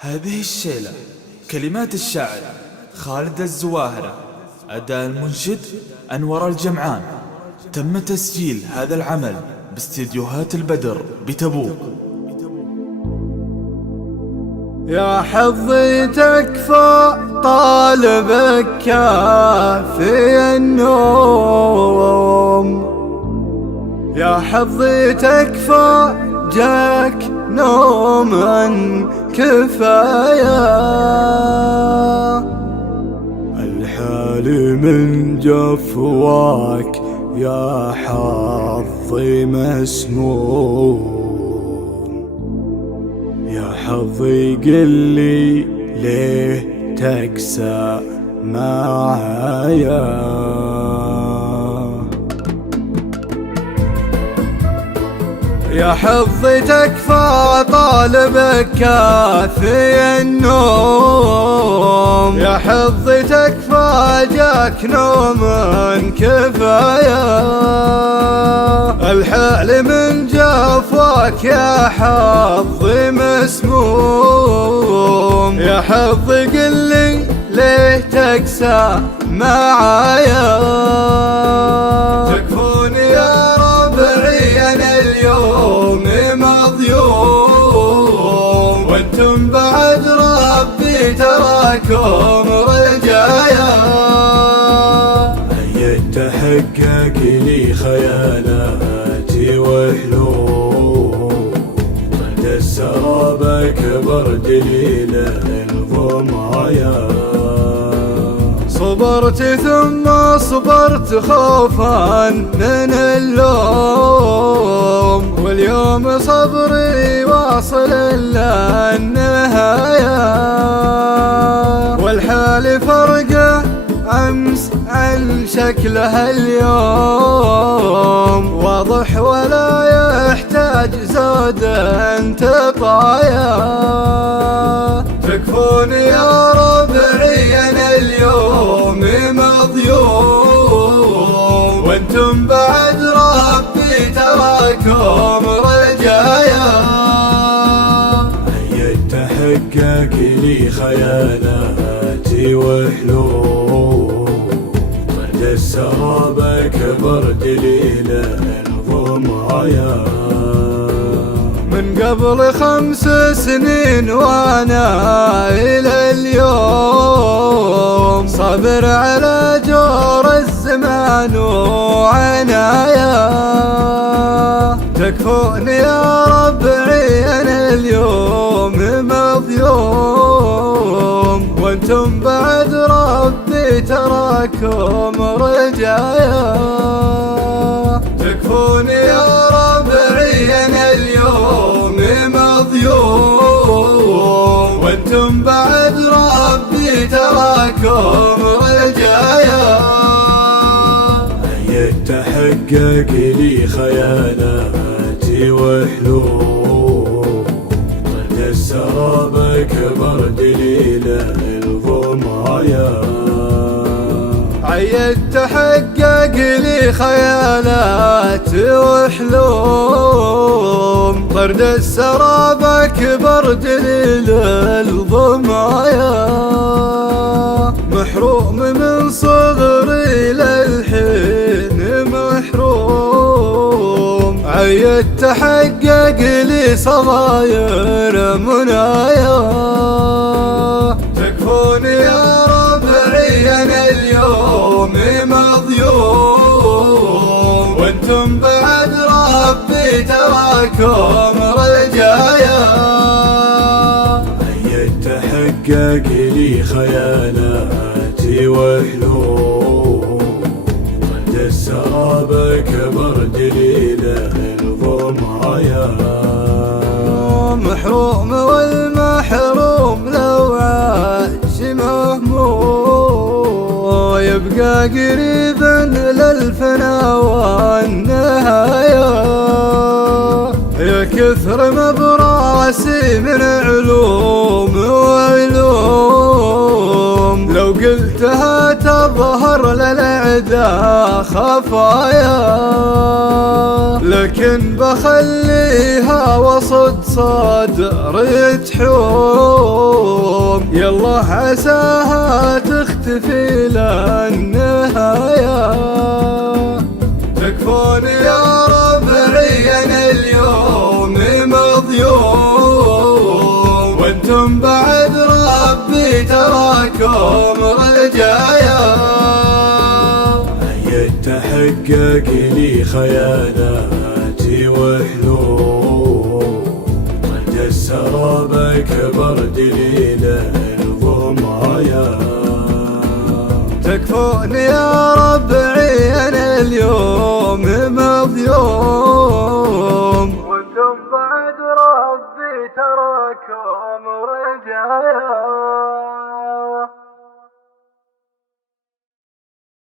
هذه الشيلة كلمات الشاعر خالد الزواهرة، أداء المنشد أنور الجمعان. تم تسجيل هذا العمل باستديوهات البدر بتبوك. يا حظي تكفى طالبك كافي النوم، يا حظي تكفى جاك نوما كفاية، الحال من جفواك يا حظي مسموم، يا حظي قلي ليه تقسى معايا، يا حظي تكفى طالبك كافي النوم، يا حظي تكفى جاك نوم كفاية، الحال من جفواك يا حظي مسموم، يا حظي قلي ليه تقسى معايا، تكفوني يا ربعي أنا اليوم مظلوم، وانتم بعد ربي تراكم رجايا، هيا تحقق لي خيالاتي وحلوم، ضد السراب كبر دليل الضمايا، صبرت ثم صبرت خوفا من اللوم، واليوم صبري واصل للنهاية، والحال فرقه أمس عن شكلها اليوم، واضح ولا يحتاج زود تطايا، تكفوني يا ربعي أنا اليوم مظلوم، وانتم بعد ربي تراكم رجايا، هيا تحقق لي خيالاتي وحلوم، ضد السراب كبر دليل الضمايا، من قبل 5 سنين وانا الى اليوم صابر على جور الزمان وعنايا، تكفوني يا ربعي انا اليوم مظلوم، وانتم بعد ربي تراكم رجايا، تكفوني يا ربعي انا اليوم مظلوم، وانتم بعد ربي تراكم رجايا، هيا تحقق لي خيالاتي وحلوم، ضد السراب كبر دليل الضمايا، عيد تحقق لي خيالات وحلوم، طرد السراب كبر دليل الضمايا، محروم من صغري للحين محروم، عيد تحقق لي صغاير منايا، تكفوني يا ربعي أنا اليوم مظلوم، وانتم بعد ربي تراكم رجايا، هيا تحقق لي خيالاتي وحلوم، ضد السراب كبر دليل الضمايا، محروم والمحروم لو عاش مهموم، يبقى قريبا للفنا والنهاية، يا كثر مبراسي من علوم وعلوم، لو قلتها تظهر للأعداء خفايا، لكن بخليها وصف المقاصد صادر تحوم، يلا عساها تختفي للنهاية. تكفون يا ربعي اليوم مضيوم، وانتم بعد ربي تراكم رجايا. هيا تحقق لي خيالاتي وحلوم، قد السراب كبر دليل الضمايا. تكفون يا ربعي